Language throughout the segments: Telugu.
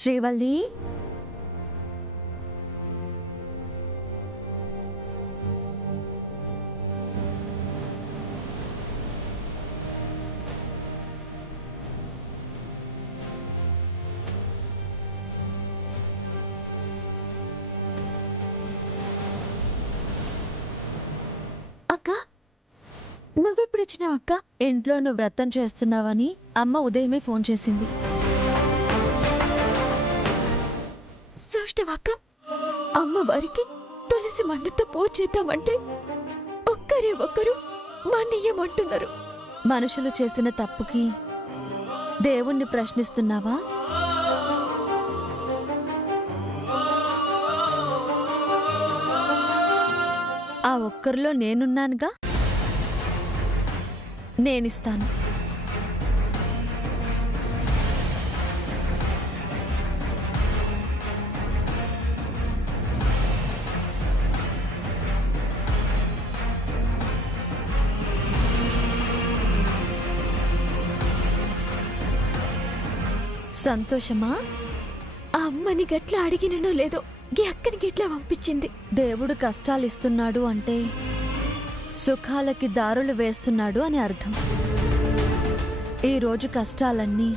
శ్రీవల్లి, అక్క, నువ్వెప్పుడు వచ్చినావు అక్క? ఇంట్లో నువ్వు వ్రతం చేస్తున్నావని అమ్మ ఉదయమే ఫోన్ చేసింది. చూసినావా అక్క, అమ్మవారికి తులసి మండతో పూజ చేద్దామంటే ఒక్కరే ఒక్కరు మానేయమంటున్నారు. మనుషులు చేసిన తప్పుకి దేవుణ్ణి ప్రశ్నిస్తున్నావా? ఆ ఒక్కరిలో నేనున్నానుగా, నేనిస్తాను. సంతోషమా? ఆ అమ్మని గట్లా అడిగినో లేదో ఈ అక్కని గిట్లా పంపించింది. దేవుడు కష్టాలిస్తున్నాడు అంటే సుఖాలకి దారులు వేస్తున్నాడు అని అర్థం. ఈరోజు కష్టాలన్నీ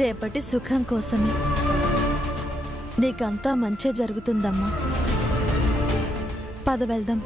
రేపటి సుఖం కోసమే. నీకంతా మంచే జరుగుతుందమ్మా. పద వెళ్దాం.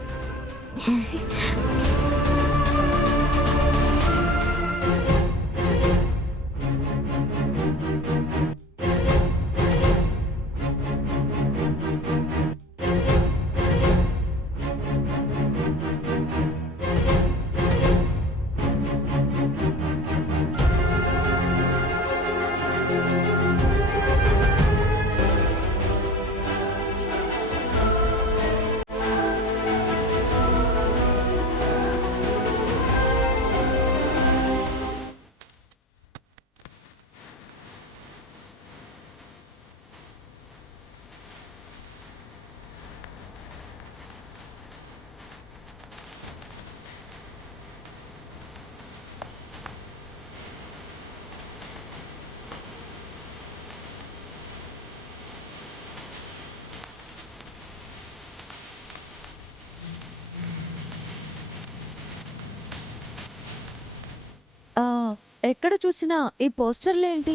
ఎక్కడ చూసినా ఈ పోస్టర్లేంటి?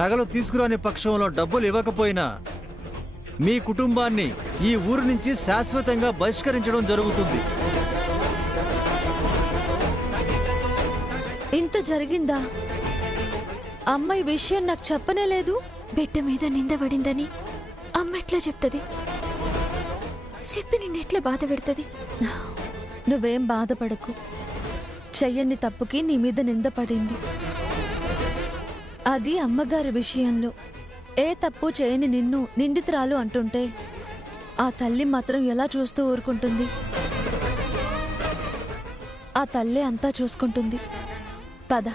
నగలు తీసుకురాని పక్షంలో డబ్బులు ఇవ్వకపోయినా మీ కుటుంబాన్ని ఈ ఊరు నుంచి శాశ్వతంగా బహిష్కరించడం జరుగుతుంది. ఇంత జరిగిందా? అమ్మ ఈ విషయం నాకు చెప్పనే లేదు. బిడ్డ మీద నింద పడిందని అమ్మ ఎట్లా చెప్తుంది? చెప్పి నిన్నెట్లా బాధ పెడుతుంది? నువ్వేం బాధపడకు. చెయ్యని తప్పుకి నీ మీద నింద పడింది. అది అమ్మగారి విషయంలో. ఏ తప్పు చేయని నిన్ను నిందితురాలు అంటుంటే ఆ తల్లి మాత్రం ఎలా చూస్తూ ఊరుకుంటుంది? ఆ తల్లే అంతా చూసుకుంటుంది. పద.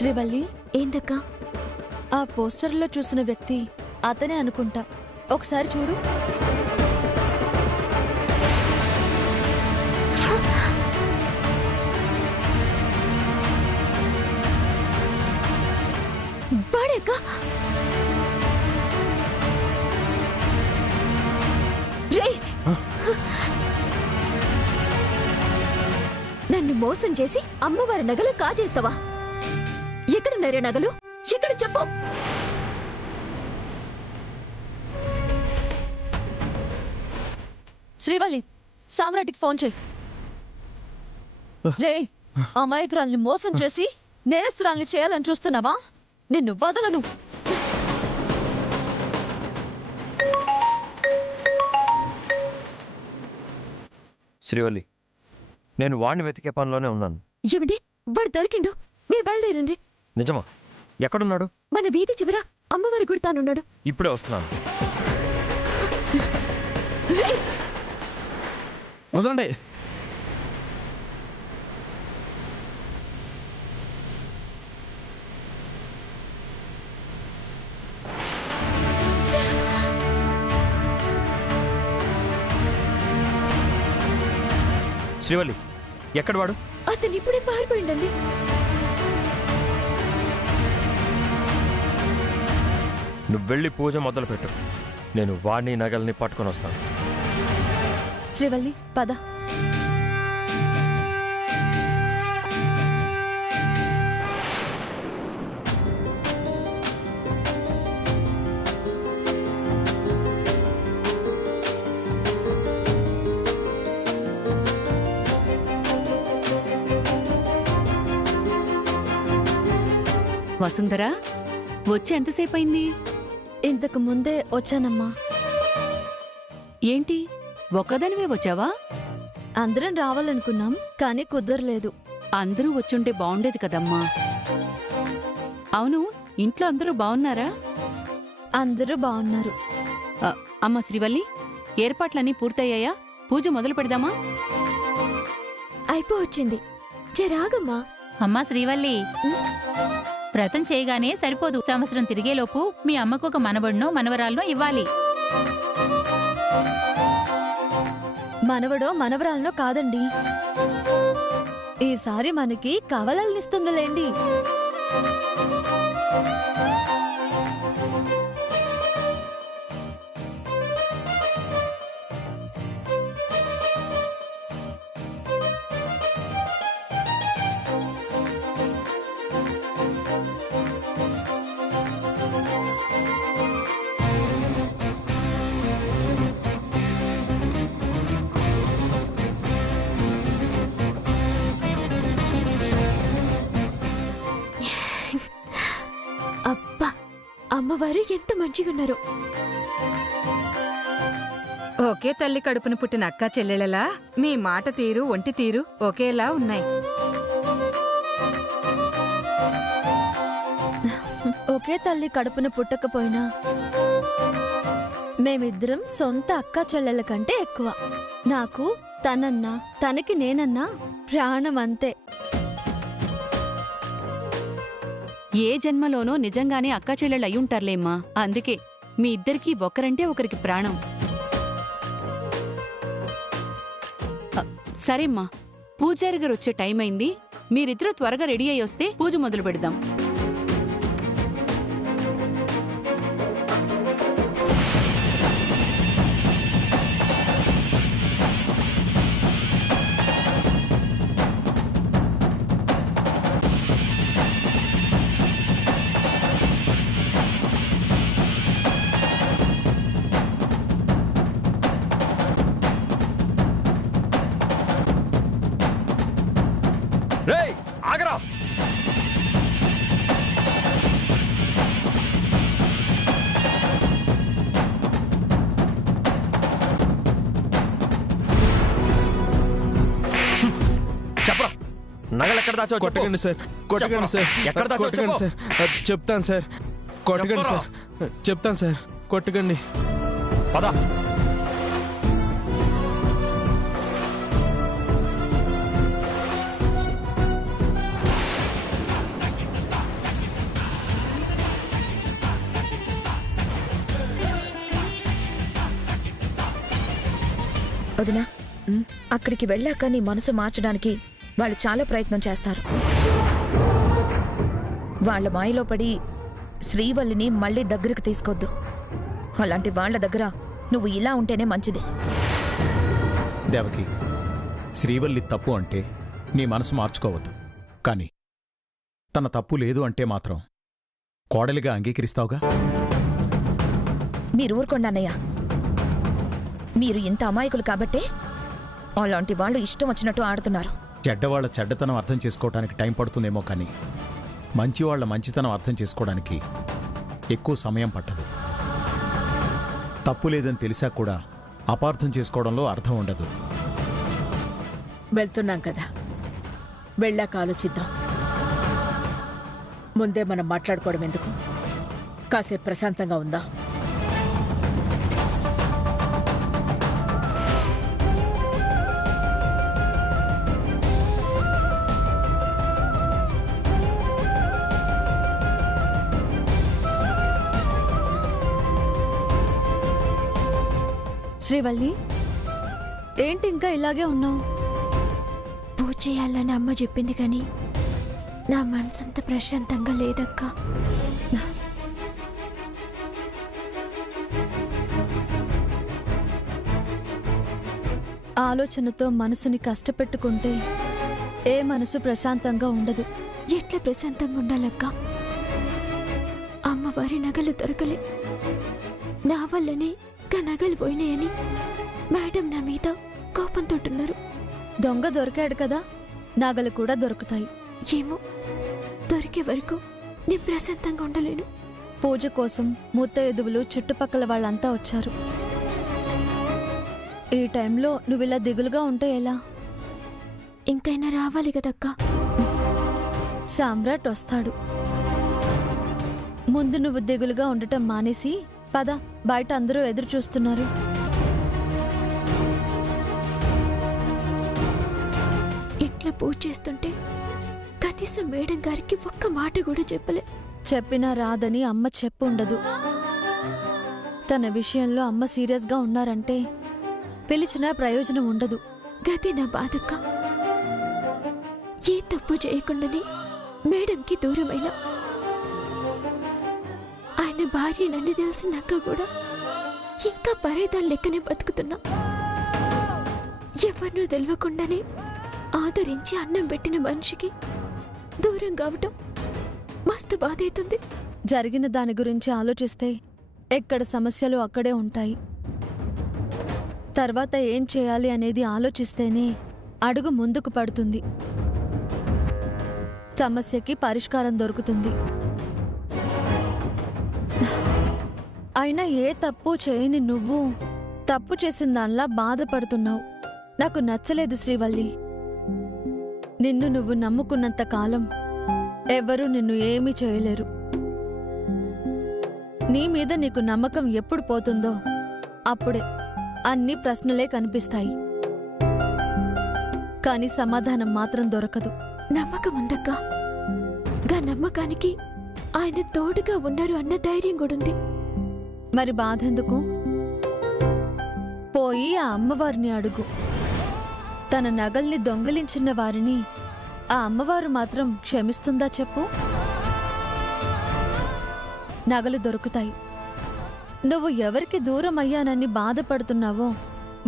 శ్రీవల్లి, ఏందక్క? ఆ పోస్టర్లో చూసిన వ్యక్తి అతనే అనుకుంటా. ఒకసారి చూడు. వాడేక రేయ్, నన్ను మోసం చేసి అమ్మవారి నగలు కాజేస్తావా? ఎక్కడున్నారే నగలు? ఎక్కడ చెప్పు. శ్రీవల్లి, సామ్రాట్కి ఫోన్ చేయి. రే, అమాయకురాల్ని మోసం చేసి నేరస్తురాల్ని చేయాలని చూస్తున్నావా? నిన్ను వదలను. శ్రీవల్లి, నేను వాడిని వెతికే పనిలోనే ఉన్నాను. ఏమిటి? వాడు దొరికిండు. మీరు బయలుదేరండి. నిజమా? ఎక్కడున్నాడు? మన వీధి చివర అమ్మవారి గుడి తానున్నాడు. ఇప్పుడే వస్తున్నాను. వదలండి. శ్రీవల్లి, ఎక్కడ వాడు? అతను ఇప్పుడే పారిపోయిండండి. నువ్వు వెళ్ళి పూజ మొదలుపెట్టు. నేను వాడిని నగల్ని పట్టుకొని వస్తాను. శ్రీవల్లి, పద. వసుంధరా, వచ్చి ఎంతసేపు అయింది? ఇంతకు ముందే వచ్చానమ్మా. ఏంటి, ఒక్కదానివే వచ్చావా? అందరం రావాలనుకున్నాం, కానీ కుదరలేదు. అందరూ వచ్చుంటే బాగుండేది కదమ్మా. అవును, ఇంట్లో అందరూ బాగున్నారా? అందరూ బాగున్నారు. అమ్మ శ్రీవల్లి, ఏర్పాట్లన్నీ పూర్తయ్యాయా? పూజ మొదలు పెడదామా? అయిపోవచ్చింది. జరాగమ్మా. అమ్మా శ్రీవల్లి, వ్రతం చేయగానే సరిపోదు. సంవత్సరం తిరిగేలోపు మీ అమ్మకు ఒక మనవడినో మనవరాలనో ఇవ్వాలి. మనవడో మనవరాలనో కాదండి, ఈసారి మనకి కవలల్నిస్తుందిలేండి. అబ్బా, అమ్మవారు ఎంత మంచిగున్నారు. ఒకే తల్లి కడుపున పుట్టిన అక్క చెల్లెళ్ళలా మీ మాట తీరు, ఒంటి తీరు ఒకేలా ఉన్నాయి. ఒకే తల్లి కడుపున పుట్టకపోయినా మేమిద్దరం సొంత అక్క చెల్లెళ్ళ కంటే ఎక్కువ. నాకు తనన్నా, తనకి నేనన్నా ప్రాణం అంతే. ఏ జన్మలోనో నిజంగానే అక్కా చెల్లెళ్ళు అయ్యుంటారులేమ్మా. అందుకే మీ ఇద్దరికీ ఒకరంటే ఒకరికి ప్రాణం. సరేమ్మా, పూజారి గారు వచ్చే టైం అయింది. మీరిద్దరూ త్వరగా రెడీ అయ్యి వస్తే పూజ మొదలు పెడదాం. రేయ్, ఆగరా! చెప్పరా, నగలెక్కడ దాచావు? కొట్టకండి సార్, కొట్టకండి సార్, ఎక్కడ దాచావు? కొట్టకండి సార్. చెప్తాను సార్, కొట్టకండి సార్, చెప్తాను సార్, కొట్టకండి. పద. వదినా, అక్కడికి వెళ్ళాక నీ మనసు మార్చడానికి వాళ్ళు చాలా ప్రయత్నం చేస్తారు. వాళ్ళ మాయలో పడి శ్రీవల్లిని మళ్ళీ దగ్గరకు తీసుకొద్దు. అలాంటి వాళ్ళ దగ్గర నువ్వు ఇలా ఉంటేనే మంచిది. దేవకి, శ్రీవల్లి తప్పు అంటే నీ మనసు మార్చుకోవద్దు. కానీ తన తప్పు లేదు అంటే మాత్రం కోడలిగా అంగీకరిస్తావుగా? మీరు ఊరుకోండి అన్నయ్య. మీరు ఇంత అమాయకులు కాబట్టే అలాంటి వాళ్ళు ఇష్టం వచ్చినట్టు ఆడుతున్నారు. చెడ్డవాళ్ల చెడ్డతనం అర్థం చేసుకోవడానికి టైం పడుతుందేమో, కానీ మంచివాళ్ల మంచితనం అర్థం చేసుకోవడానికి ఎక్కువ సమయం పట్టదు. తప్పు లేదని తెలిసా కూడా అపార్థం చేసుకోవడంలో అర్థం ఉండదు. వెళ్తున్నాం కదా, వెళ్ళాక ఆలోచిద్దాం. ముందే మనం మాట్లాడుకోవడం ఎందుకు? కాసేపు ప్రశాంతంగా ఉందా? శ్రీవల్లి, ఏంటి ఇంకా ఇలాగే ఉన్నావు? పూజ చేయాలని అమ్మ చెప్పింది కానీ నా మనసంత ప్రశాంతంగా లేదక్క. ఆలోచనతో మనసుని కష్టపెట్టుకుంటే ఏ మనసు ప్రశాంతంగా ఉండదు. ఎట్లా ప్రశాంతంగా ఉండాలక్క? అమ్మవారి నగలు దొరకలే, నా వల్లనే గా నగలు పోయినాయని మేడం నా మీద కోపంతోటున్నారు. దొంగ దొరికాడు కదా, నగలు కూడా దొరుకుతాయి. ఏమో, దొరికే వరకు నేను ప్రశాంతంగా ఉండలేను. పూజ కోసం ముత్తైదువులు చుట్టుపక్కల వాళ్ళంతా వచ్చారు. ఈ టైంలో నువ్విలా దిగులుగా ఉంటే ఎలా? ఇంకైనా రావాలి కదక్క. సామ్రాట్ వస్తాడు. ముందు నువ్వు దిగులుగా ఉండటం మానేసి పద, బయట అందరూ ఎదురు చూస్తున్నారు. ఇంట్లో పూజ చేస్తుంటే కనీసం మేడం గారికి ఒక్క మాట కూడా చెప్పలే. చెప్పినా రాదని అమ్మ చెప్పుండదు. తన విషయంలో అమ్మ సీరియస్గా ఉన్నారంటే పిలిచినా ప్రయోజనం ఉండదు. గది నా బాధక్క. ఏ తప్పు చేయకుండానే మేడంకి దూరమైనా ఆయన భార్య నన్ను తెలిసినాక కూడా ఇంకా పరేదాని లెక్కనే బతుకుతున్నా. ఎవరినో తెలియకుండానే ఆదరించి అన్నం పెట్టిన మనిషికి దూరం కావటం మస్తు బాధ అవుతుంది. జరిగిన దాని గురించి ఆలోచిస్తే ఎక్కడ సమస్యలు అక్కడే ఉంటాయి. తర్వాత ఏం చేయాలి అనేది ఆలోచిస్తేనే అడుగు ముందుకు పడుతుంది. సమస్యకి పరిష్కారం దొరుకుతుంది. అయినా ఏ తప్పు చేయని నువ్వు తప్పు చేసిన దానిలా బాధపడుతున్నావు. నాకు నచ్చలేదు శ్రీవల్లి. నిన్ను నువ్వు నమ్ముకున్నంత కాలం ఎవరూ నిన్ను ఏమీ చేయలేరు. నీ మీద నీకు నమ్మకం ఎప్పుడు పోతుందో అప్పుడే అన్ని ప్రశ్నలే కనిపిస్తాయి. కానీ సమాధానం మాత్రం దొరకదు. నమ్మకం ఉందక్క. గా నమ్మకానికి ఆయన తోడుగా ఉన్నారు అన్న ధైర్యం కూడా ఉంది. మరి బాధెందుకు? పోయి ఆ అమ్మవారిని అడుగు. తన నగల్ని దొంగిలించిన వారిని ఆ అమ్మవారు మాత్రం క్షమిస్తుందా చెప్పు? నగలు దొరుకుతాయి. నువ్వు ఎవరికి దూరం అయ్యానని బాధపడుతున్నావో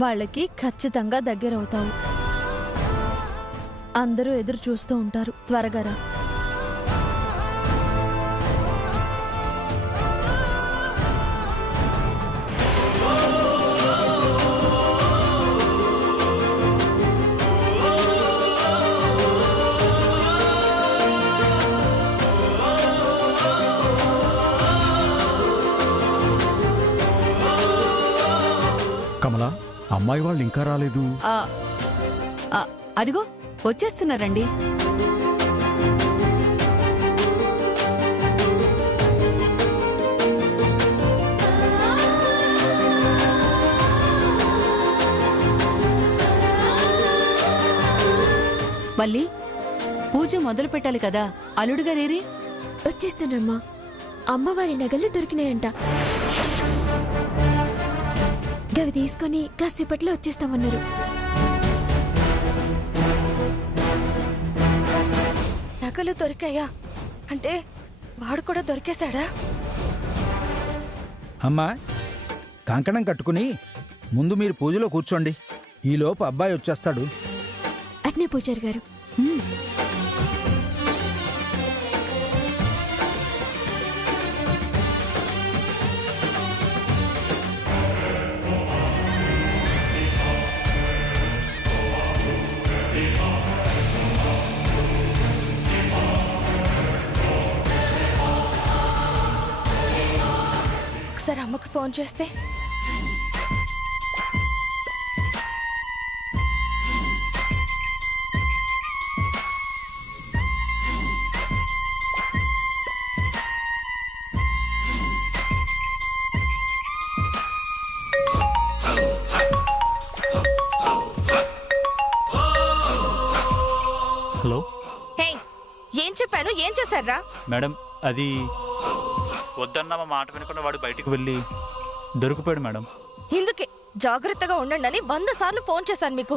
వాళ్ళకి ఖచ్చితంగా దగ్గరవుతావు. అందరూ ఎదురు చూస్తూ ఉంటారు. త్వరగా రా. కమలా, అమ్మాయి వాళ్ళు ఇంకా రాలేదు. అదిగో వచ్చేస్తున్నారండి. వల్లి, పూజ మొదలు పెట్టాలి కదా, అల్లుడుగా రేరి. వచ్చేస్తానమ్మా. అమ్మవారి నగలు దొరికినాయంట. గవి తీసుకొని కాసేపట్లో వచ్చేస్తామన్నారు. నగలు దొరికాయా అంటే వాడు కూడా దొరికేశాడా? అమ్మా, కంకణం కట్టుకుని ముందు మీరు పూజలో కూర్చోండి. ఈలోపు అబ్బాయి వచ్చేస్తాడు. అట్నే పూజారి గారు. ఒకసారి అమ్మకు ఫోన్ చేస్తే. హలో హే, ఏం చెప్పాను, ఏం చేశారా? మేడం, అది వద్దన్న మా మాట వినకుండా వాడు బయటికి వెళ్ళి దొరికిపోయాడు మేడం. ఇందుకే జాగ్రత్తగా ఉండండి అని 100 సార్లు ఫోన్ చేశాను మీకు.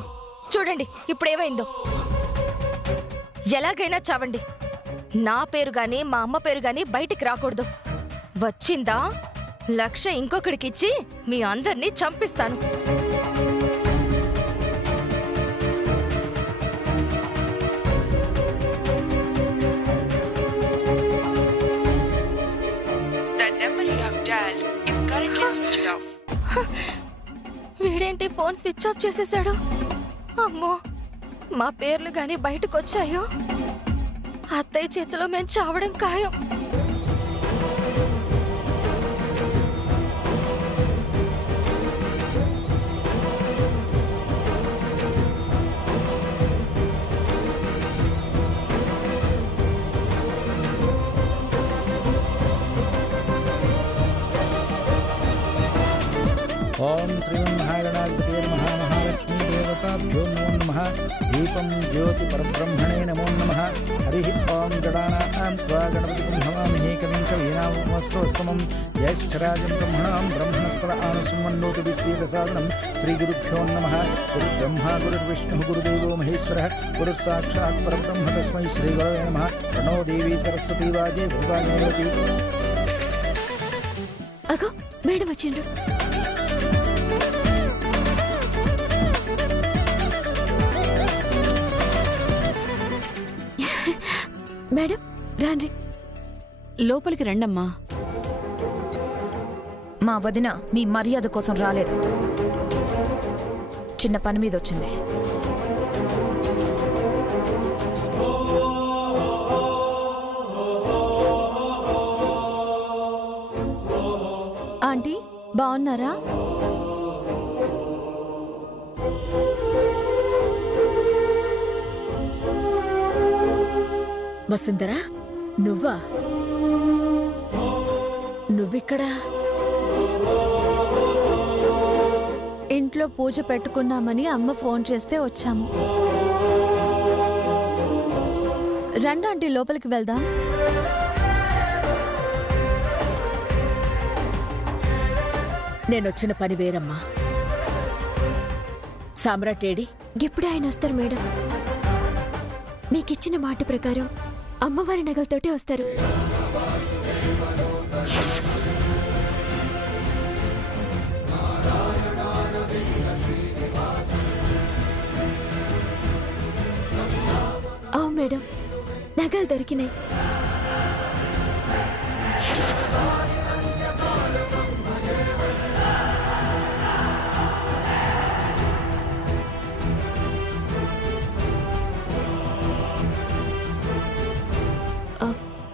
చూడండి ఇప్పుడు ఏమైందో. ఎలాగైనా చావండి, నా పేరు గాని మా అమ్మ పేరు గాని బయటికి రాకూడదు. వచ్చిందా 1,00,000 ఇంకొకడికిచ్చి మీ అందరినీ చంపిస్తాను. వీడేంటి ఫోన్ స్విచ్ ఆఫ్ చేసేసాడు? అమ్మో, మా పేర్లు గాని బయటకు వచ్చాయో అత్తయ్య చేతిలో మేము చావడం ఖాయం. ఓం శ్రీ మహాగణాధిపతే నమః. మహాలక్ష్మీ దేవతాభ్యో నమో నమః. దీపం జ్యోతి పరబ్రహ్మణే నమో నమః. హరి ఓం గణానాం త్వా గణపతిం హవామహే కవిం కవీనాముపమశ్రవస్తమం. జ్యేష్ఠరాజం బ్రహ్మణాం బ్రహ్మణస్పద ఆనశృణ్వన్నోతి విశ్వేదసాదనం. శ్రీగురుభ్యో నమః. గురుర్బ్రహ్మా గురుర్విష్ణుః గురుదేవో మహేశ్వరः. గురుస్సాక్షాత్ పరబ్రహ్మ తస్మై శ్రీగురవే నమః. ప్రణో దేవీ సరస్వతీ వాజే భూపాజనవతి. అగో మేడం వచ్చిండ్రు. మేడం రాండి. లోపలికి రండమ్మా. మా వదిన మీ మర్యాద కోసం రాలేదు, చిన్న పని మీద వచ్చింది. ఆంటీ బాగున్నారా? వసుంధరా, నువ్వా? నువ్విక్కడా? ఇంట్లో పూజ పెట్టుకున్నామని అమ్మ ఫోన్ చేస్తే వచ్చాము. రండి ఆంటీ, లోపలికి వెళ్దాం. నేనొచ్చిన పని వేరమ్మా. సామ్రాటేడి? ఇప్పుడే ఆయన వస్తారు మేడం. మీకిచ్చిన మాట ప్రకారం అమ్మవారి నగలతోటే వస్తారు. అవును మేడం, నగలు దొరికినాయి.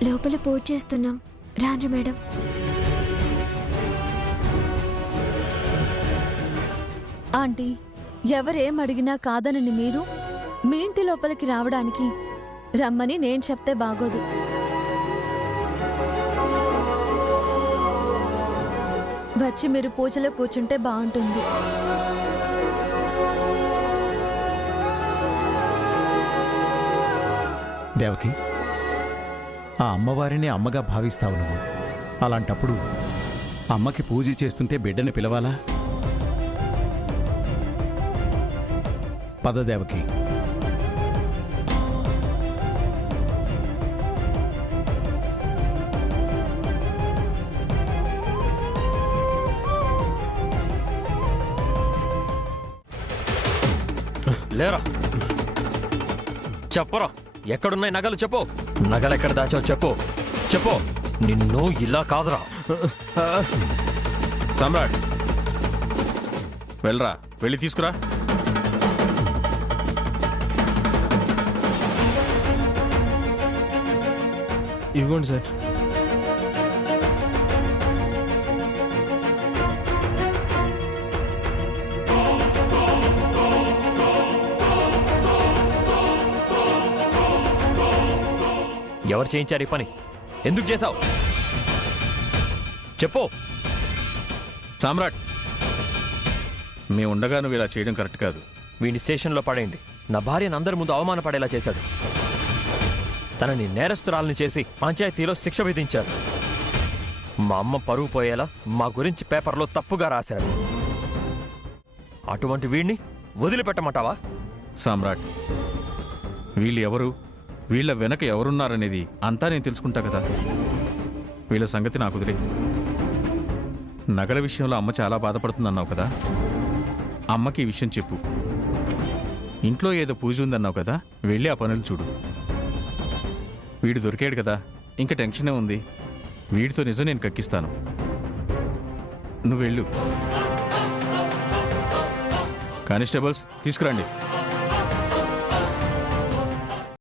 లోపల పూజ చేస్తున్నాం, రాండ్రి మేడం. ఆంటీ, ఎవరేం అడిగినా కాదనని మీరు మీ ఇంటి లోపలికి రావడానికి రమ్మని నేను చెప్తే బాగోదు. వచ్చి మీరు పూజలో కూర్చుంటే బాగుంటుంది. దేవకి, ఆ అమ్మవారిని అమ్మగా భావిస్తావు నువ్వు. అలాంటప్పుడు అమ్మకి పూజ చేస్తుంటే బిడ్డని పిలవాలా? పద దేవకి. లేరా చెప్పరా ఎక్కడున్నాయి నగలు చెప్పు నగలు ఎక్కడ దాచావు చెప్పు చెప్పు నిన్ను ఇలా కాదురా సామ్రాట్ వెళ్ళరా వెళ్ళి తీసుకురా ఇవ్వండి సార్ ఎవరు చేయించారు ఈ పని ఎందుకు చేశావు చెప్పు సామ్రాట్ మేము ఉండగా నువ్వు ఇలా చేయడం కరెక్ట్ కాదు వీడిని స్టేషన్లో పడేయండి నా భార్యను అందరి ముందు అవమానపడేలా చేశాడు తనని నేరస్తురాలని చేసి పంచాయతీలో శిక్ష విధించారు మా అమ్మ పరువు పోయేలా మా గురించి పేపర్లో తప్పుగా రాశారు అటువంటి వీడిని వదిలిపెట్టమంటావా సామ్రాట్ వీళ్ళు ఎవరు వీళ్ళ వెనక ఎవరున్నారనేది అంతా నేను తెలుసుకుంటా కదా వీళ్ళ సంగతి నాకు వదిలే నగల విషయంలో అమ్మ చాలా బాధపడుతుందన్నావు కదా అమ్మకి ఈ విషయం చెప్పు ఇంట్లో ఏదో పూజ ఉందన్నావు కదా వెళ్ళి ఆ పనులు చూడు వీడు దొరికాడు కదా ఇంకా టెన్షనే ఉంది వీడితో నిజం నేను కక్కిస్తాను నువ్వు వెళ్ళు కానిస్టేబుల్స్ తీసుకురండి